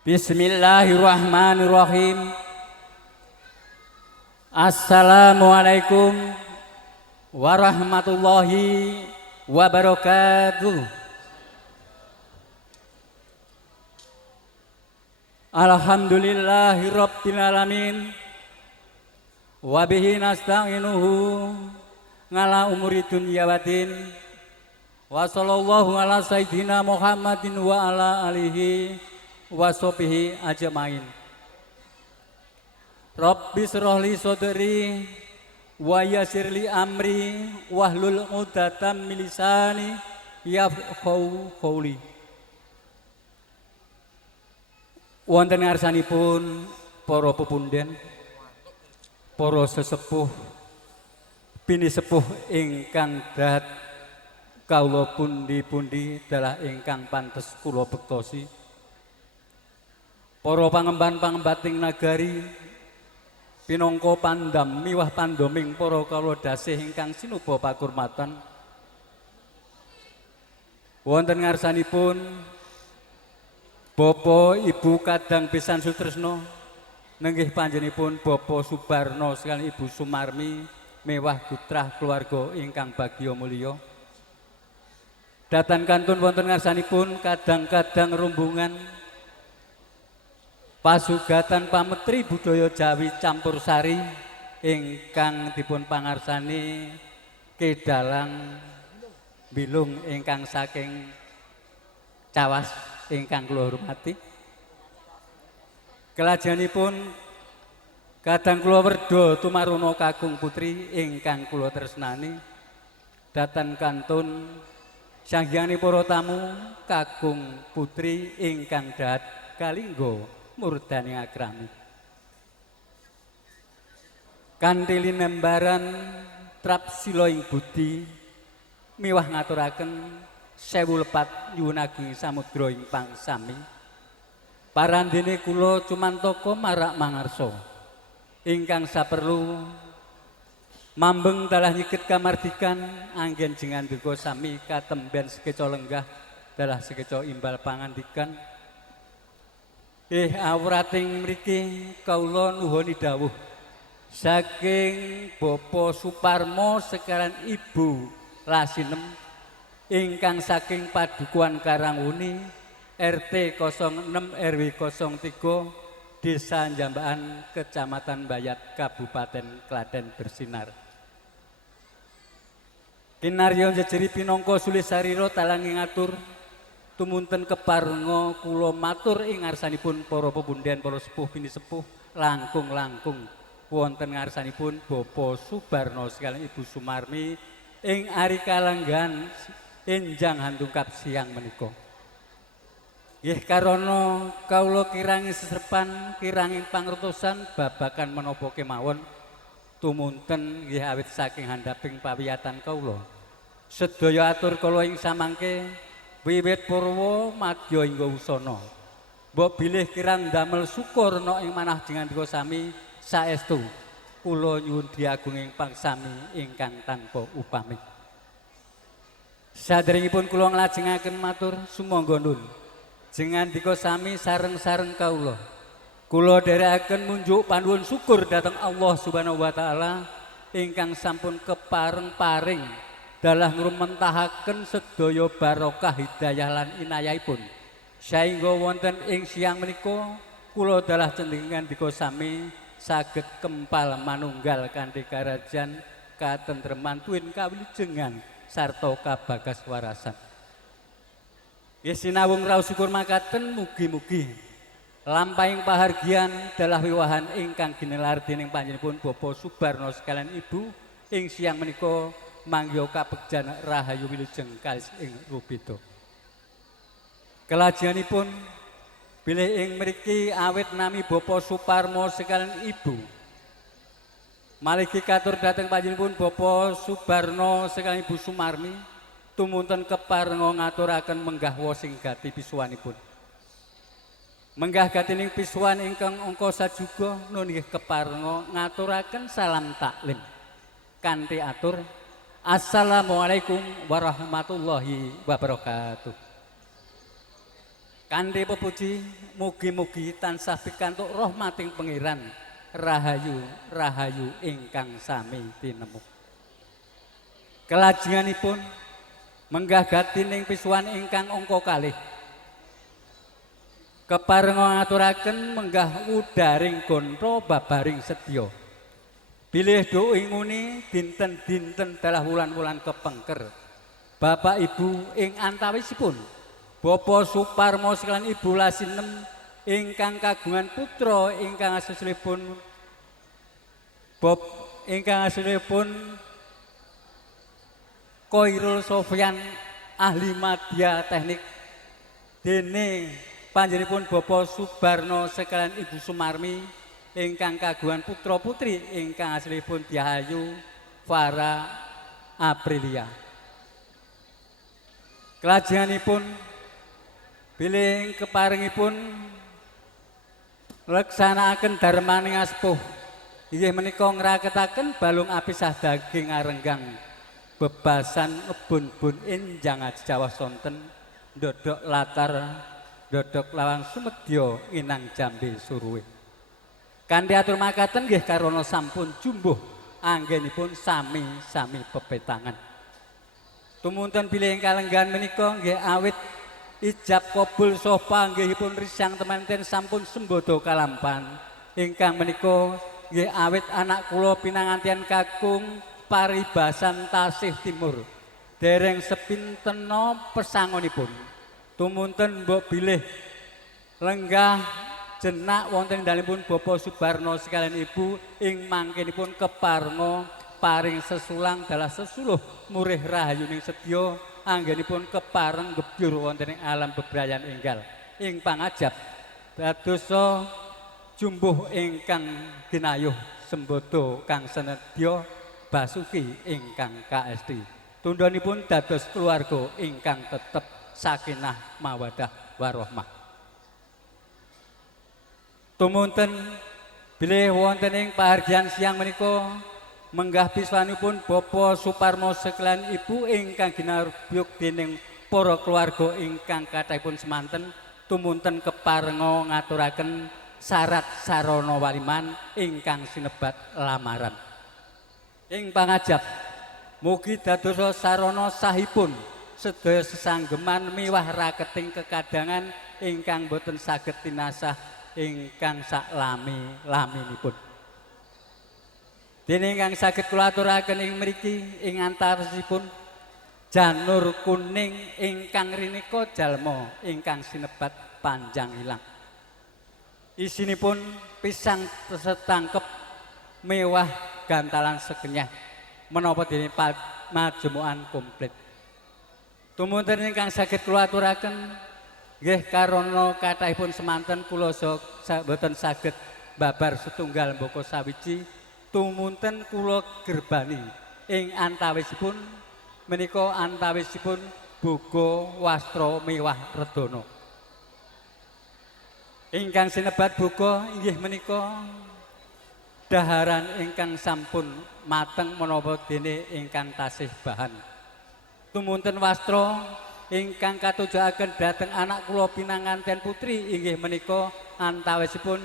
Bismillahirrahmanirrahim. Assalamualaikum warahmatullahi wabarakatuh. Alhamdulillahirabbil alamin. Wa bihi nasta'inuhu ngala umuri dunya waddin. Wa sallallahu ala sayyidina Muhammadin wa ala alihi wa sahbihi ajmain. Rabbi shrahli sadri wa yassirli amri wahlul 'uqdatam min lisani yafqahu qawli. Wonten ngarsanipun para pepundhen, para sesepuh, bini sepuh ingkang dahat kawula pundi-pundi dalah ingkang pantes kula bektosi. Para pangemban-pangembating nagari pinangka pandam miwah pandoming para kawula dasih ingkang sinuba pakurmatan. Wonten ngarsanipun Bapak Ibu kadang pisan sutresna nenggih panjenipun Bapak Subarno sekalian Ibu Sumarmi mewah putrah keluarga ingkang bagya mulya. Datan kantun wonten ngarsanipun kadang-kadang rombongan pasugatan pametri budaya Jawi campursari ingkang dipun pangarsani Kedalang Bilung ingkang saking Cawas ingkang kula hormati. Kelajenipun kadang kula werda tumaruna kakung putri ingkang kula tresnani. Datan kantun sanghyangipun para tamu kakung putri ingkang dahat kalingga murdani akrami. Kanthi linembaran trap sila ing budi miwah ngaturaken sewu lepat nyuwun ageng samudra ing pangsami. Parandene kula cumantaka marak mangarsa ingkang saperlu mambeng dalah nyiket kamardikan anggen jengandika sami katemben sekeca lenggah dalah sekeca imbal pangandikan. Awrating mriki kawula nuhuni dawuh saking Bapak Suparmo sekalian Ibu Lasinem ingkang saking Padukuhan Karangwuni RT 06 RW 03 Desa Njambaan Kecamatan Bayat Kabupaten Klaten bersinar. Kinarya jejeri pinangka sulisarira talangi ngatur tumunten keparenga kula matur ing ngarsanipun para pepundhen para sepuh bini sepuh langkung-langkung wonten ngarsanipun Bapak Subarno sekalian Ibu Sumarmi ing ari kalenggan enjang handungkap siang menika. Nggih karana kawula kirangi sesepan kirangi pangertosan babagan menapa kemawon tumunten nggih awit saking handaping pawiyatan kawula sedaya atur kula ing samangke wiwit purwa madya hingga usana. Mbok bilih kirang damel syukur ing manah jengandika sami saestu kula nyuwun diagunging pangsami ingkang tanpa upami. Saderengipun kula nglajengaken matur sumangga nun jengandika sami sareng-sareng kawula. Kula dherekaken munjuk panuwun syukur dhateng Allah Subhanahu wa taala ingkang sampun kepareng-paring dalah ngrumentahaken sedaya barokah hidayah lan inayahipun. Saengga wonten ing siang menika kula dalah cendengan dika sami saged kempal manunggal kanthi karajan katentreman tuwin kawilujengan sarta kabagas warasan. Nggih sinawung raos syukur makaten mugi-mugi lampahing pahargyan dalah wiwahan ingkang ginelar dening panjenenganipun Bapak Subarno sekalian Ibu ing siang menika mangya kabegjan rahayu wilujeng kalis ing rubeda. Kelajenganipun bilih ing mriki awit nami Bapak Suparmo sekalian Ibu malih katur dhateng panjenenganipun Bapak Subarno sekalian Ibu Sumarmi tumunten keparenga ngaturaken menggah wosing gati pisuwanipun. Menggah gatining pisuwan ingkang angka sajuga nun nggih keparenga ngaturaken salam taklim kanthi atur Assalamualaikum warahmatullahi wabarakatuh. Kanthi pepuji mugi-mugi tansah pikantuk rahmating pangeran rahayu rahayu ingkang sami tinemu. Kelajenganipun menggah gatining pisuan ingkang angka kalih keparenga ngaturaken menggah udaring gonto babaring sedya. Bilih do inguni dinten-dinten dalah wulan-wulan kepengker. Bapak Ibu ing antawisipun Bapak Suparmo sekalian Ibu Lasinem ingkang kagungan putra ingkang aslinipun Koirul Sofyan ahli madya teknik dene panjenenganipun Bapak Subarno sekalian Ibu Sumarmi ingkang kagungan putra putri ingkang aslinipun Diayu Farah Aprilia. Kelajenganipun bilih keparingipun leksanakaken darmaning aspuh inggih menika ngraketaken balung apisah daging arenggang bebasan ngebun-bun enjang Jawa sonten ndodok latar ndodok lawang sumedya inang jambe suruwe. Kanthi atur makaten nggih karana sampun jumbuh anggenipun sami-sami pepetangan. Tumunten bilih kalenggan menika nggih awit ijab kabul saha panggihipun risang temanten sampun sembodo kalampan. Ingkang menika nggih awit anak kula pinangantian kakung paribasan tasih timur. Dereng sepintena pesangonipun. Tumunten mbok bilih lenggah jenak wonten dalipun Bapak Subarno sekalian Ibu ing mangkenipun keparenga paring sesulang dalah sesuluh murih rahayuning sedya anggenipun kepareng gebyur wonten ing alam bebrayan enggal ing pangajab dadosa jumbuh ingkang ginayuh sembodo kang senedya basuki ingkang KSD tundhonipun dados keluarga ingkang tetep sakinah mawaddah warahmah. Tumunten bilih wonten ing pahargyan siang menika menggah piswanipun Bapak Suparmo sekalian Ibu ingkang ginaryuk dening para keluarga ingkang kathahipun semanten tumunten keparenga ngaturaken syarat sarana waliman ingkang sinebat lamaran. Ing pangajab mugi dadosa sarana sahipun sedaya sesanggeman miwah raketing kekadangan ingkang boten saged tinasah ingkang saklami-laminipun. Dene ingkang saged kula aturaken ing mriki ing antawisipun janur kuning ingkang rinika jalma ingkang sinebat panjang ilang. Isinipun pisang setangkep mewah gantalan sekenyah menapa dene majemukan komplit. Tumunten ingkang saged kula aturaken nggih karana kathahipun semanten kula boten saged babar setunggal mboko sawiji tumunten kula gerbani ing antawisipun menika antawisipun boga wastra mewah redana. Ingkang sinebat boga inggih menika daharan ingkang sampun mateng menapa dene ingkang tasih bahan. Tumunten wastra ingkang katujuaken dhateng anak kula pinanganten putri inggih menika antawisipun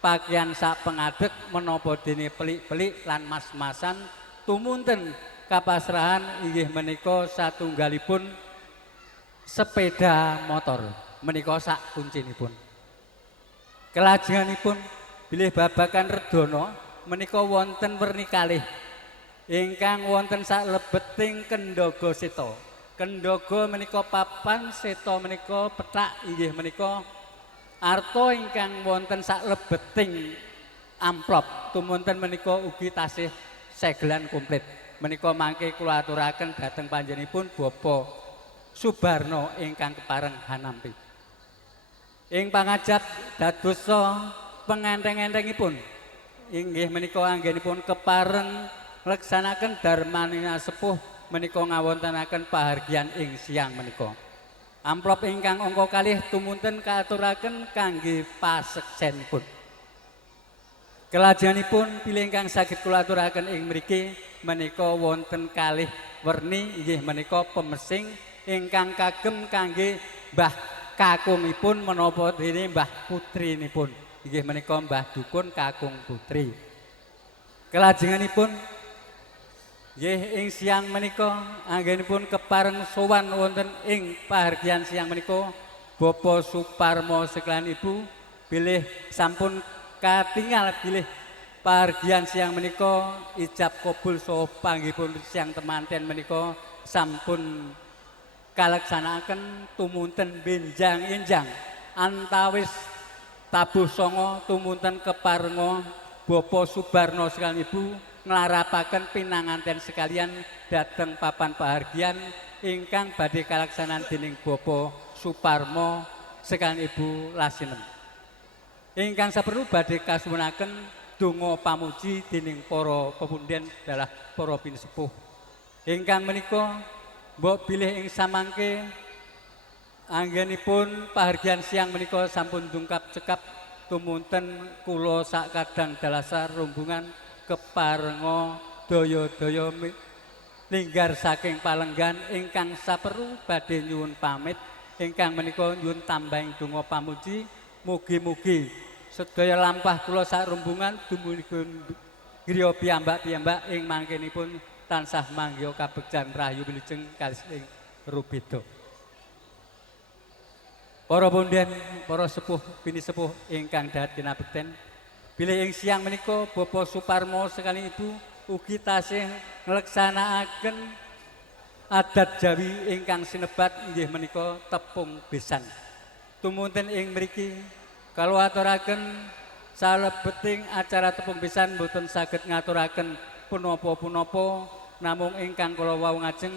pakaian sak pengadeg menapa dene pelik-pelik lan mas-masan. Tumunten kapasrahan inggih menika satunggalipun sepeda motor menika sak kuncinipun. Kelajenganipun bilih babakan redana menika wonten werni kalih ingkang wonten sak lebeting kendaga seta. Kendaga menika papan, seta menika pethak inggih menika arta ingkang wonten sak lebeting amplop. Tumunten menika ugi tasih segelan komplit. Menika mangke kula aturaken dhateng panjenenganipun Bapak Subarno ingkang kepareng hanampi. Ing pangajab dadosa pengenteng-entengipun inggih menika anggenipun kepareng ngleksanakaken darmaning sepuh menika ngawontenaken pahargyan ing siang menika. Amplop ingkang angka kalih tumunten kaaturaken kangge paseksenipun. Kelajenganipun pilih ingkang saged kula aturaken ing mriki menika wonten kalih werni inggih menika pemesing ingkang kagem kangge Mbah kakungipun menapa dene Mbah Putrinipun. Inggih menika Mbah Dukun kakung putri. Kelajenganipun nggih ing siang menika anggenipun kepareng sowan wonten ing pahargyan siang menika Bapak Suparmo sekalian Ibu bilih sampun katingal bilih pahargyan siang menika ijab kabul saha panggihipun siang temanten menika sampun kaleksanakaken tumunten benjang enjang antawis tabuh songo tumunten keparenga Bapak Subarno sekalian Ibu nglarapaken pinanganten sekalian dhateng papan pahargyan ingkang badhe kalaksanan dening Bapak Suparmo sekalian Ibu Lasinem. Ingkang saperlu badhe kasuwunaken donga pamuji dening para pepunden dalah para pinesepuh. Ingkang menika mbok bilih ing samangke anggenipun pahargyan siang menika sampun dungkap cekap tumunten kula sak kadang dalasar rombongan keparenga daya-daya linggar saking Palenggan ingkang saperlu badhe nyuwun pamit ingkang menika nyuwun tambahing donga pamuji mugi-mugi sedaya lampah kula sak rombongan dumunipun griya piyambak-piyambak ing mangkenipun tansah manggya kabegjan rahayu wilujeng kalis ing rubeda. Para punden, para sepuh pinisepuh ingkang dahat kinabekten, bilih ing siang menika Bapak Suparmo sekali Ibu ugi tasih ngleksanakaken adat Jawi ingkang sinebat inggih menika tepung besan. Tumunten ing mriki kalau aturaken salebeting acara tepung besan boten saged ngaturaken punapa-punapa namung ingkang kula wau ngajeng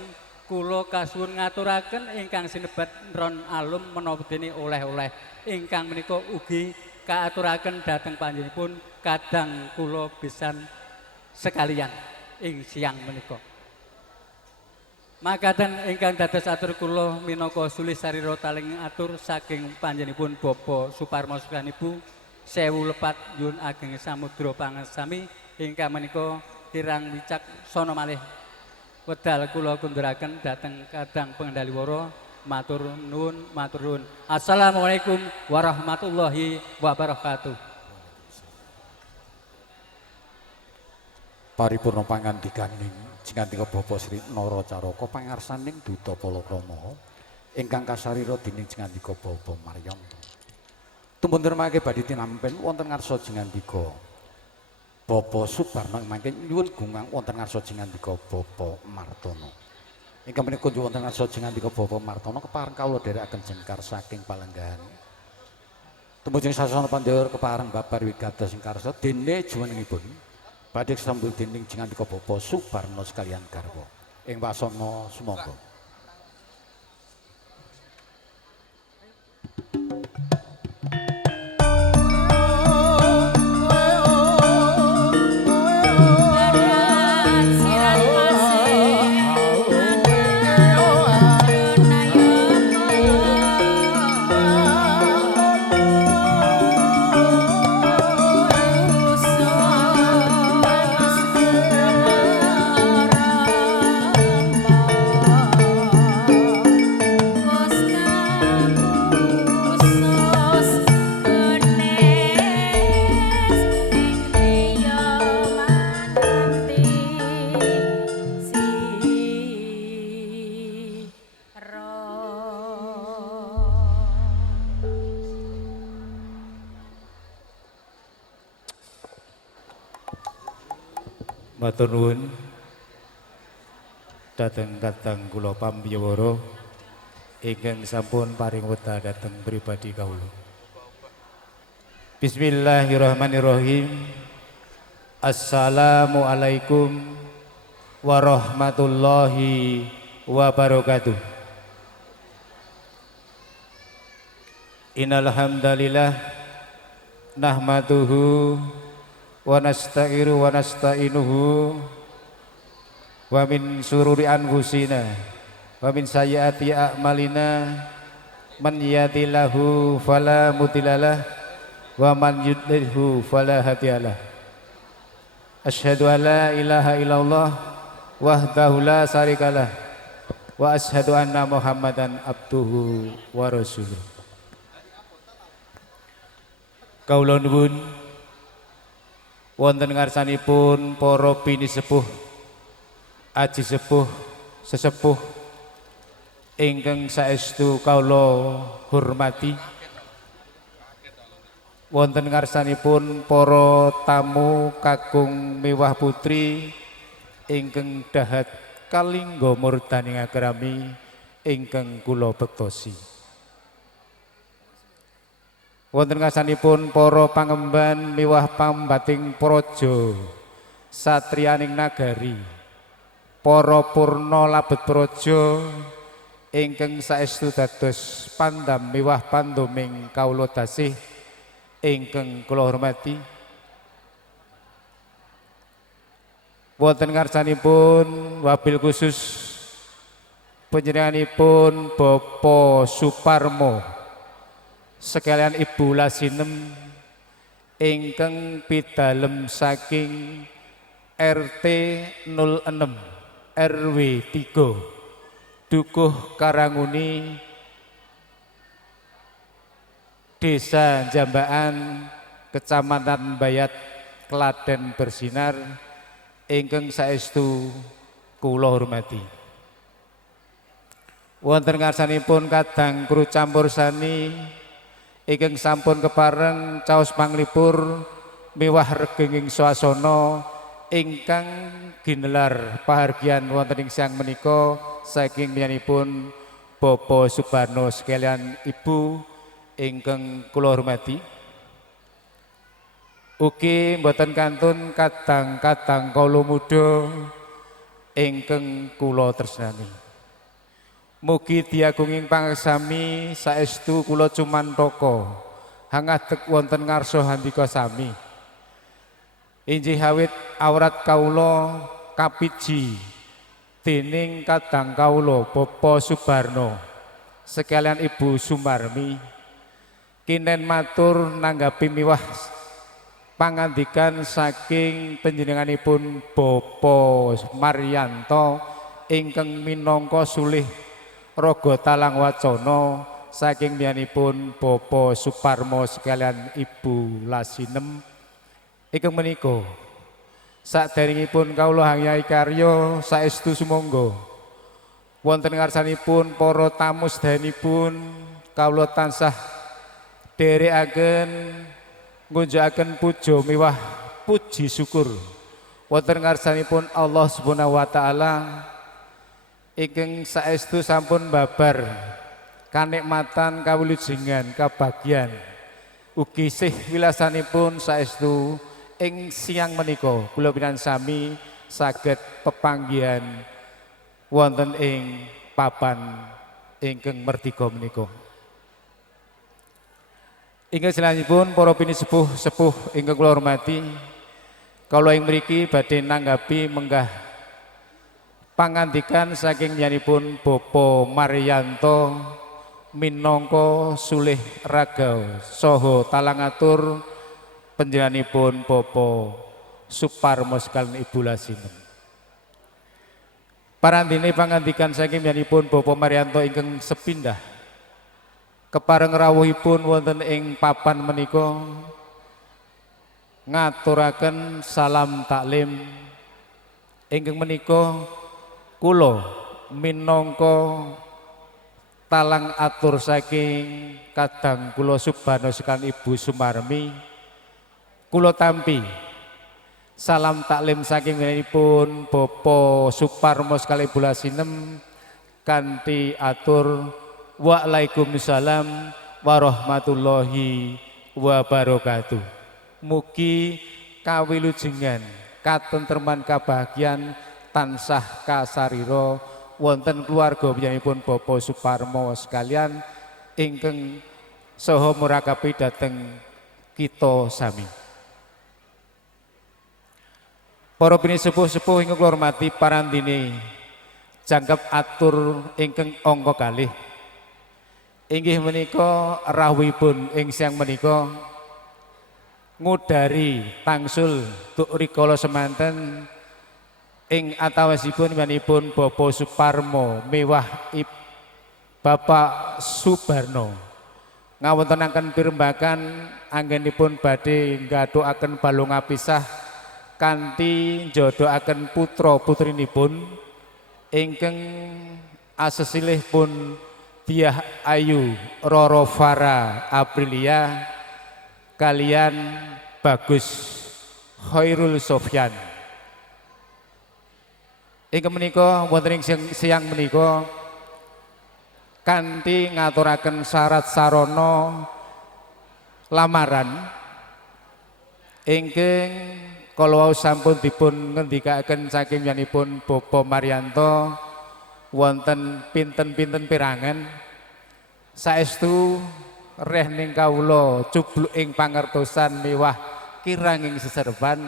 kula kasuwun ngaturaken ingkang sinebat ron alum menapa dene oleh-oleh ingkang menika ugi kaaturaken dhateng panjenenganipun kadang kula besan sekalian ing siang menika. Makaten ingkang dados atur kula minangka sulih sarira taling atur saking panjenenganipun Bapak Suparmo sekalian Ibu sewu lepat nyuwun ageng samudra pangesami ingkang menika kirang wicak sono malih wedal kula kunduraken dhateng kadang pengendaliwara matur nuwun matur nuwun. Assalamualaikum warahmatullahi wabarakatuh. Paripurna pangandikaning jingandika Bapak Sri Nara Caraka pangarsaning Duta Palakrama ingkang kasarira dening jingandika Bapak Maryanto. Tumpun mangke badhe tinampen wonten ngarsa jingandika Bapak Subarno mangke nyuwun gungang wonten ngarsa jingandika Bapak Martono. Ingkang menika kunjuk wonten ngarsa jingandika Bapak Martono kepareng kawula dherekaken jengkar saking Palenggan. Tumujung sasana pandhawuh kepareng babar wigatos ing karsa dene jumenengipun badhe sambut dening jingandika Bapak Subarno sekalian garwa. Ing wasana sumangga. Matur nuwun dhateng kadang kula pambiyawara ingkang sampun paring wedal dhateng pribadi kawula. Bismillahirrahmanirrahim. Assalamualaikum warahmatullahi wabarakatuh. Innal hamdalillah nahmaduhu wa nasta'iru wa nasta'inuhu wa min sururi anfusina wa min sayyiati a'malina man yahdihillahu fala mudhillalah wa man yudlilhu fala hadiyalah. Asyhadu an la ilaha illallah wahdahu la syarikalah wa asyhadu anna Muhammadan abduhu wa rasuluh. Kawula nuwun wonten ngarsanipun para bini sepuh, aji sepuh, sesepuh ingkang saestu kawula hormati. Wonten ngarsanipun para tamu kakung miwah putri ingkang dahat kalingga murdaning agrami ingkang kula bektosi. Wonten ngarsanipun para pangemban miwah pambating praja satriyaning nagari, para purna labet praja ingkang saestu dados pandam miwah panduming kawula tasih ingkang kula hormati. Wonten ngarsanipun wabil khusus panjenenganipun Bapak Suparmo sekalian Ibu Lasinem ingkang pidalem saking RT 06 RW 3 Dukuh Karanguni Desa Jambaan Kecamatan Bayat Klaten Bersinar ingkang saestu kula hormati. Wonten ngarsanipun kadang kru campur sani ingkang sampun kepareng caos panglipur miwah regenging swasana ingkang ginelar pahargyan wonten ing siang menika saking miyanipun Bapak Subarno sekalian Ibu ingkang kula hormati. Ugi mboten kantun kadang-kadang kawula muda ingkang kula tresnani. Mugi diagunging pangesami saestu kula cumantaka hangadeg wonten ngarsa handika sami. Injih awit awrat kawula kapiji dening kadang kawula Bapak Subarno sekalian Ibu Sumarmi kinen matur nanggapi miwah pangandikan saking panjenenganipun Bapak Maryanto ingkang minangka sulih Raga Talang Wacana saking miyanipun Bapak Suparmo sekalian Ibu Lasinem ingkang menika saderengipun kawula hangyai karya saestu sumangga wonten ngarsanipun para tamu sedayanipun kawula tansah dherekaken ngunjukaken puja miwah puji syukur wonten ngarsanipun Allah Subhanahu wa taala ingkang saestu sampun babar kanikmatan kawulujengan kabagyan ugi sih wilasanipun saestu ing siang menika kula pinan sami saged pepanggihan wonten ing papan ingkang merdika menika. Ingkang selanjutipun para bini sepuh ingkang kula hormati, kawula ing mriki badhe nanggapi menggah pangandikan saking nyanipun Bapak Maryanto minangka sulih raga saha talangatur panjenenganipun Bapak Suparmo sekalian Ibu Lasinem. Parandene pangandikan saking nyanipun Bapak Maryanto ingkang sepindah kepareng rawuhipun wonten ing papan menika ngaturaken salam taklim ingkang menika kula minangka talang atur saking kadang kula Subarno sekalian Ibu Sumarmi kula tampi salam taklim saking winipun Bapak Suparmo sekalian Ibu Lasinem kanthi atur Waalaikumsalam warahmatullahi wabarakatuh. Mugi kawilujengan katentreman kabahagiaan tansah kasarira wonten keluarga panjenenganipun Bapak Suparmo sekalian ingkang saha murakabi dhateng kita sami. Para bini sepuh-sepuh ingkang kula hormati parandene jangkep atur ingkang angka kalih inggih menika rawuhipun ing siang menika ngudari tangsul tuk rikala semanten ing atawasipun manipun Bapak Suparmo miwah Bapak Subarno ngawontenaken pirembagan anggenipun badhe nggathukaken balung apisah kanthi njodohaken putra putrinipun ingkang asesilih pun Diah Ayu Roro Farah Aprilia kalian Bagus Khairul Sofyan. Ingkang menika wonten ing siang menika kanthi ngaturaken syarat sarana lamaran ingkang kala wau sampun dipun ngendikaken saking yanipun Bapak Marianto wonten pinten-pinten pirangan saestu reh ning kawula cubluk ing pangertosan miwah kirang ing seserban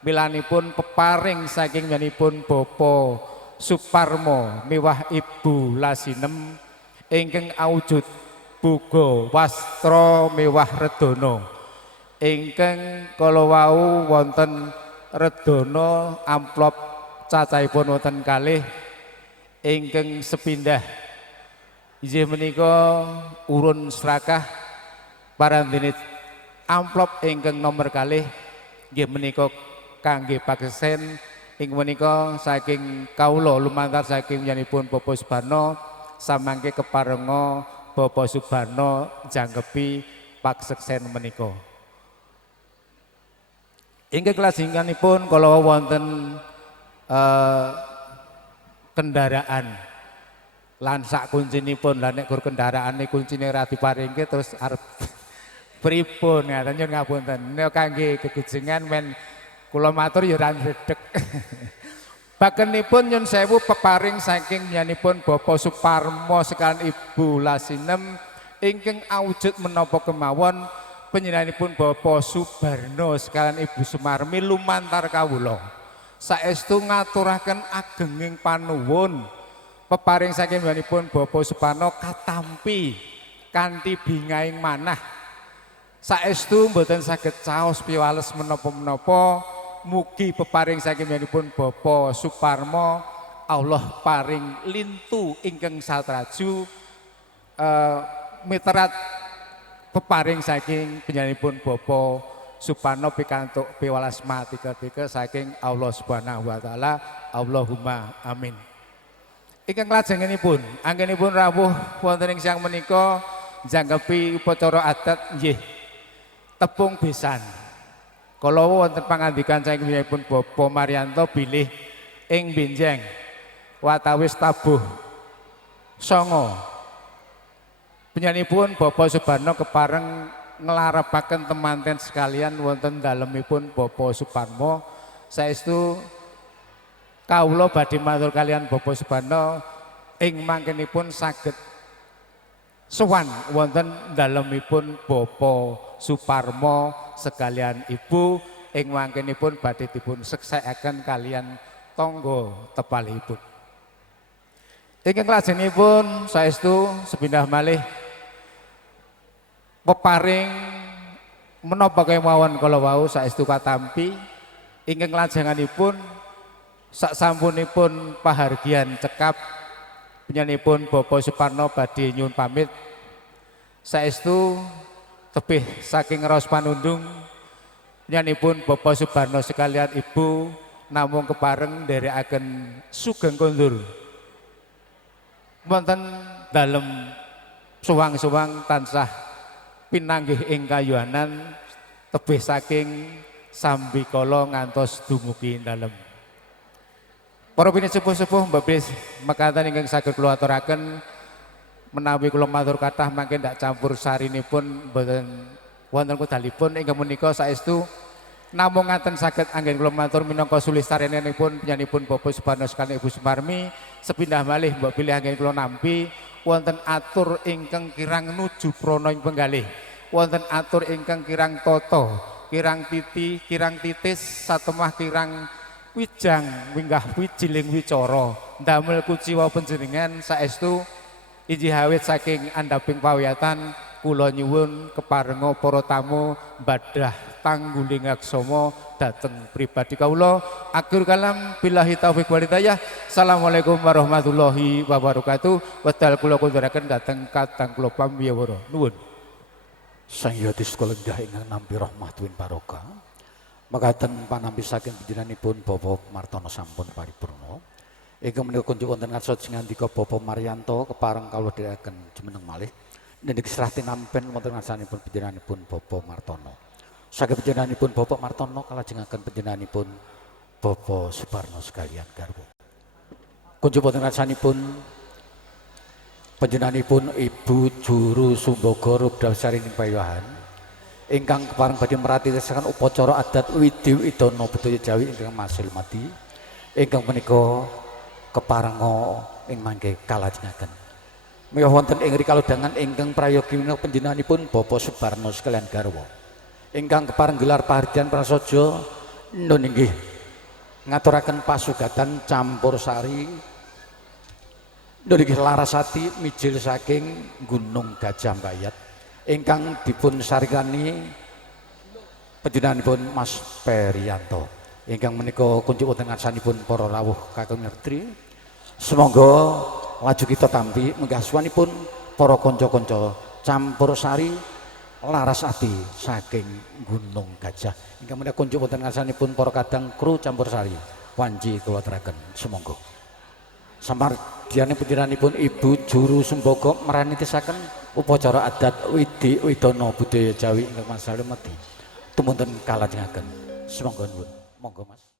milanipun peparing saking yanipun Bapak Suparmo miwah Ibu Lasinem ingkang awujud buga wastra miwah redana ingkang kala wau wonten redana amplop cacahipun wonten kalih ingkang sepindah inggih menika urun serakah parandene amplop ingkang nomor kalih inggih menika kangge pakesen ing menika saking kawula lumantar saking yanipun Bapak Subarno samangke keparenga Bapak Subarno jangkepi pakseksen menika. Inggih kelajengipun kala wonten kendaraan lan sak kuncinipun lan nek gur kendaraan niku kuncine ra diparingke terus arep pripun ngaten nyuwun ngapunten nek kangge gegejengan men kula matur ya ra ndredeg. Bakenipun nyun sewu peparing saking nyanipun Bapak Suparmo sekalian Ibu Lasinem ingkang awujud menapa kemawon panjenenganipun Bapak Subarno sekalian Ibu Sumarmi lumantar kawula saestu ngaturaken agenging panuwun peparing saking nyanipun Bapak Suparno katampi kanthi bingaing manah saestu mboten saged caos piwales menapa-menapa. Mugi peparing saking nyanipun Bapak Suparmo Allah paring lintu ingkang satraju miterat peparing saking penyanipun Bapak Suparno pikantuk piwales matika saking Allah Subhanahu wa taala. Allahumma amin. Ingkang lajengipun anggenipun rawuh wonten ing siang menika jangkepi upacara adat nggih tepung besan. Kalau wonten pangandikan saking pun Bapak Marianto bilih ing benjeng watawis tabuh songo penyanipun Bapak Subarno kepareng nglarepaken temanten sekalian wonten dalemipun Bapak Suparmo saestu kawula badhe matur kalian Bapak Subarno ing mangkenipun saged sowan wonten dalemipun Bapak Suparmo sekalian Ibu ing mangkenipun badhe dipun seksekaken kalian tangga tepalipun. Ingkang lajengipun saestu sepindah malih peparing menapa kemawon kala wau saestu katampi ingkang lajenganipun saksampunipun pahargyan cekap penyanipun Bapak Suparno badhe nyuwun pamit saestu tebih saking raos panundung nyanipun Bapak Subarno sekalian Ibu namung kepareng nderekaken sugeng kondur wonten dalem suwang-suwang tansah pinanggih ing kayuhanan tebih saking sambikala ngantos dumugi dalem. Para pinisepuh-sepuh Mbak Bis mekaten ingkang saged kula aturaken menawi kula matur kathah mangke ndak campur sarinipun boten wonten kedalipun ingkang menika saestu namung ngaten saged anggen kula matur minangka sulistarenipun penyanipun Bapak Subarno sekalian Ibu Sumarmi sepindah malih mbok pilih anggen kula nampi wonten atur ingkang kirang nuju prana ing penggalih wonten atur ingkang kirang tata kirang titi kirang titis satemah kirang wijang winggah wijiling wicara ndamel kuciwa panjenengan saestu inggih awit saking andhaping pawiyatan kula nyuwun keparenga para tamu badhah tangguling aksama dhateng pribadi kawula. Akhir kalam billahi taufiq wal hidayah. Assalamualaikum warahmatullahi wabarakatuh. Wedal kula kunduraken dhateng kadang kula pamiyawara. Nuwun. Sang Hyati Sekolendah ingkang nampi rahmah tuwin barokah. Mekaten panampi saking panjenenganipun Bapak Martono sampun paripurna. Ingkang menika kunjuk wonten ngarsa ngandika Bapak Maryanto kepareng kawula dherekaken jumeneng malih. Niki serah tinampen wonten ngarsanipun panjenenganipun Bapak Martono. Saking panjenenganipun Bapak Martono kalajengaken panjenenganipun Bapak Suparno sekalian garwa. Kunjuk wonten ngarsanipun panjenenganipun Ibu Juru Sumbaga Rubdal Sarining Payahan ingkang kepareng badhe maratisaken upacara adat Widi Widana Budaya Jawi ingkang masil mati ingkang menika keparenga ing mangke kalajengaken miyos wonten ing rikaludangan ingkang prayogi menika panjenenganipun Bapak Suparno sekalian garwa ingkang kepareng gelar pahargyan prasaja nun inggih ngaturaken pasugatan campursari niki Larasati mijil saking Gunung Gajah Mbayat ingkang dipun sarikani panjenenganipun Mas Perianto ingkang menika kunjuk wonten ngarsanipun para rawuh kakung ngerti semoga laju kita tampi menggaswanipun para kanca-kanca campursari Larasati saking Gunung Gajah ingkang menika kunjuk wonten ngarsanipun para kadang kru campursari wanci kula aturaken semoga samardiane panjenenganipun Ibu Juru Sumbaga maranitisaken upacara adat Widi Widana Budaya Jawi ingkang masalemeti tumunten kalajengaken. Sumangga nuwun. Monggo Mas.